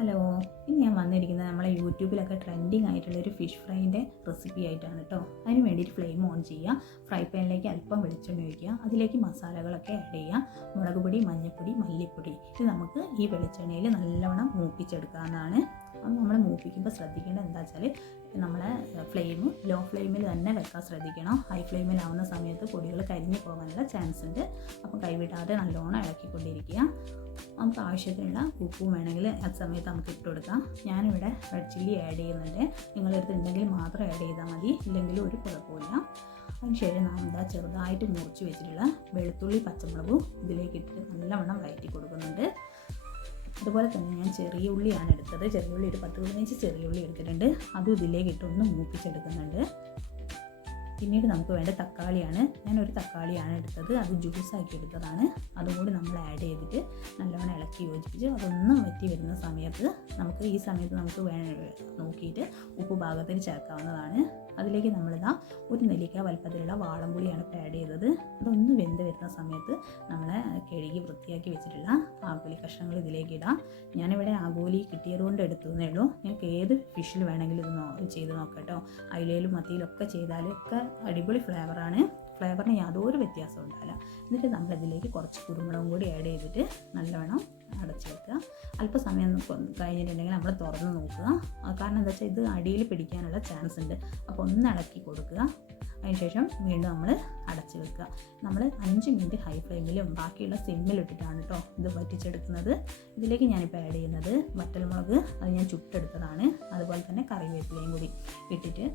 Hello, ഇന്ന് ഞാൻ വന്നിരിക്കുന്നത് നമ്മളെ യൂട്യൂബിലൊക്കെ ട്രെൻഡിങ് ആയിട്ടുള്ളൊരു ഫിഷ് ഫ്രൈൻ്റെ റെസിപ്പി ആയിട്ടാണ് കേട്ടോ. അതിന് വേണ്ടിയിട്ട് ഫ്ലെയിം ഓൺ ചെയ്യുക, ഫ്രൈ പാനിലേക്ക് അല്പം വെളിച്ചെണ്ണ ഒഴിക്കുക, അതിലേക്ക് മസാലകളൊക്കെ ആഡ് ചെയ്യുക. മുളക് പൊടി, മഞ്ഞൾപ്പൊടി, മല്ലിപ്പൊടി. ഇത് നമുക്ക് ഈ വെളിച്ചെണ്ണയിൽ നല്ലവണ്ണം മൂപ്പിച്ചെടുക്കാവുന്നതാണ്. അത് നമ്മൾ മൂപ്പിക്കുമ്പോൾ ശ്രദ്ധിക്കേണ്ടത് എന്താ വെച്ചാൽ നമ്മളെ ഫ്ലെയിം ലോ ഫ്ലെയിമിൽ തന്നെ വെക്കാൻ ശ്രദ്ധിക്കണം. ഹൈ ഫ്ലെയിമിലാവുന്ന സമയത്ത് പൊടികൾ കരിഞ്ഞു പോകാനുള്ള ചാൻസ് ഉണ്ട്. അപ്പോൾ കൈവിടാതെ നല്ലോണം ഇളക്കിക്കൊണ്ടിരിക്കുക. നമുക്ക് ആവശ്യത്തിനുള്ള ഉപ്പും വേണമെങ്കിൽ ആ സമയത്ത് നമുക്ക് ഇട്ട് കൊടുക്കാം. ഞാനിവിടെ റെഡ് ചില്ലി ആഡ് ചെയ്യുന്നുണ്ട്. നിങ്ങളെടുത്ത് ഉണ്ടെങ്കിൽ മാത്രം ആഡ് ചെയ്താൽ മതി, ഇല്ലെങ്കിൽ ഒരു കുഴപ്പമില്ല. അതിനുശേഷം നാം എന്താ ചെറുതായിട്ട് മുറിച്ച് വെച്ചിട്ടുള്ള വെളുത്തുള്ളി പച്ചമുളകും ഇതിലേക്ക് ഇട്ടിട്ട് നല്ലവണ്ണം വഴറ്റി കൊടുക്കുന്നുണ്ട്. അതുപോലെ തന്നെ ഞാൻ ചെറിയ ഉള്ളിയാണ് എടുത്തത്. ചെറിയ ഉള്ളി ഒരു 10-15 ചെറിയ ഉള്ളി എടുത്തിട്ടുണ്ട്. അതും ഇതിലേക്ക് ഇട്ടൊന്ന് മൂപ്പിച്ചെടുക്കുന്നുണ്ട്. പിന്നീട് നമുക്ക് വേണ്ട തക്കാളിയാണ്. ഞാനൊരു തക്കാളിയാണ് എടുത്തത്, അത് ജ്യൂസാക്കി എടുത്തതാണ്. അതും കൂടി നമ്മൾ ആഡ് ചെയ്തിട്ട് നല്ലവണ്ണം ഇളക്കി യോജിപ്പിച്ച് അതൊന്നും വറ്റി വരുന്ന സമയത്ത് ഈ സമയത്ത് നമുക്ക് നോക്കിയിട്ട് ഉപ്പ് പാകത്തിന് ചേർക്കാവുന്നതാണ്. അതിലേക്ക് നമ്മളിതാ ഒരു നെല്ലിക്ക വലുപ്പത്തിലുള്ള വാളംപുളിയാണ് ആഡ് ചെയ്തത്. അതൊന്ന് വെന്ത് വരുന്ന സമയത്ത് നമ്മൾ കഴുകി വൃത്തിയാക്കി വെച്ചിട്ടുള്ള ആഗോലി കഷ്ണങ്ങൾ ഇതിലേക്ക് ഇടാം. ഞാനിവിടെ ആഗോലി കിട്ടിയത് കൊണ്ട് എടുത്തതേ ഉള്ളൂ. ഞങ്ങൾക്ക് ഏത് ഫിഷിൽ വേണമെങ്കിലും ഇത് ചെയ്ത് നോക്കാം കേട്ടോ. അയിലയിലും മത്തിയിലൊക്കെ ചെയ്താലും ഒക്കെ അടിപൊളി ഫ്ലേവറാണ്. ഫ്ലേവറിന് യാതൊരു വ്യത്യാസവും ഉണ്ടാവില്ല. എന്നിട്ട് നമ്മളിതിലേക്ക് കുറച്ച് കുരുമുളകും കൂടി ആഡ് ചെയ്തിട്ട് നല്ലവണ്ണം അടച്ചു വെക്കുക. അല്പസമയം കഴിഞ്ഞിട്ടുണ്ടെങ്കിൽ നമ്മൾ തുറന്ന് നോക്കുക. കാരണം എന്താ വെച്ചാൽ ഇത് അടിയിൽ പിടിക്കാനുള്ള ചാൻസ് ഉണ്ട്. അപ്പോൾ ഒന്ന് ഇളക്കി കൊടുക്കുക. അതിനുശേഷം വീണ്ടും നമ്മൾ അടച്ചു വെക്കുക. നമ്മൾ 5 മിനിറ്റ് ഹൈ ഫ്ലെയിമിലും ബാക്കിയുള്ള സിമ്മിലിട്ടിട്ടാണ് കേട്ടോ ഇത് വറ്റിച്ചെടുക്കുന്നത്. ഇതിലേക്ക് ഞാനിപ്പോൾ ആഡ് ചെയ്യുന്നത് വറ്റൽമുളക്, അത് ഞാൻ ചുട്ടെടുത്തതാണ്. അതുപോലെ തന്നെ കറിവേപ്പിലയും കൂടി ഇട്ടിട്ട്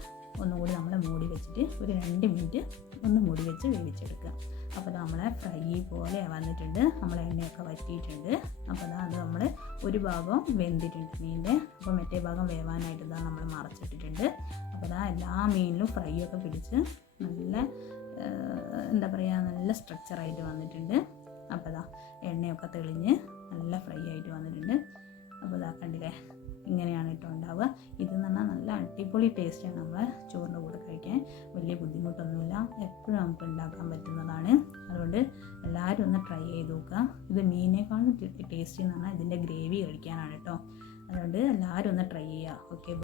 ഒന്നുകൂടി നമ്മൾ മൂടി വെച്ചിട്ട് ഒരു 2 മിനിറ്റ് ഒന്ന് മൂടി വെച്ച് വേവിച്ചെടുക്കുക. അപ്പോൾ നമ്മളെ ഫ്രൈ പോലെ വന്നിട്ടുണ്ട്. നമ്മളെ എണ്ണയൊക്കെ വറ്റിയിട്ടുണ്ട്. അപ്പോൾ അത് നമ്മൾ ഒരു ഭാഗം വെന്തിട്ടുണ്ട് മീനിൻ്റെ. അപ്പോൾ മറ്റേ ഭാഗം വേവാനായിട്ട് നമ്മൾ മറച്ചിട്ടിട്ടുണ്ട്. അപ്പോൾ എല്ലാ മീനിലും ഫ്രൈ ഒക്കെ പിടിച്ച് നല്ല എന്താ പറയുക, നല്ല സ്ട്രക്ചറായിട്ട് വന്നിട്ടുണ്ട്. അപ്പോൾ എണ്ണയൊക്കെ തെളിഞ്ഞ് നല്ല ഫ്രൈ ആയിട്ട് വന്നിട്ടുണ്ട്. അപ്പോൾ കണ്ടില്ലേ, ഇങ്ങനെയാണ് കേട്ടോ ഉണ്ടാവുക. ഇതെന്ന് പറഞ്ഞാൽ നല്ല അടിപൊളി ടേസ്റ്റാണ്. നമ്മളെ ചോറിൻ്റെ കൂടെ കഴിക്കാൻ വലിയ ബുദ്ധിമുട്ടൊന്നുമില്ല, എപ്പോഴും നമുക്ക് ഉണ്ടാക്കാൻ പറ്റുന്നതാണ്. അതുകൊണ്ട് എല്ലാവരും ഒന്ന് ട്രൈ ചെയ്ത് നോക്കുക. ഇത് മീനിനേക്കാളും ടേസ്റ്റ് എന്ന് പറഞ്ഞാൽ ഇതിൻ്റെ ഗ്രേവി കഴിക്കാനാണ് കേട്ടോ. അതുകൊണ്ട് എല്ലാവരും ഒന്ന് ട്രൈ ചെയ്യുക. ഓക്കെ.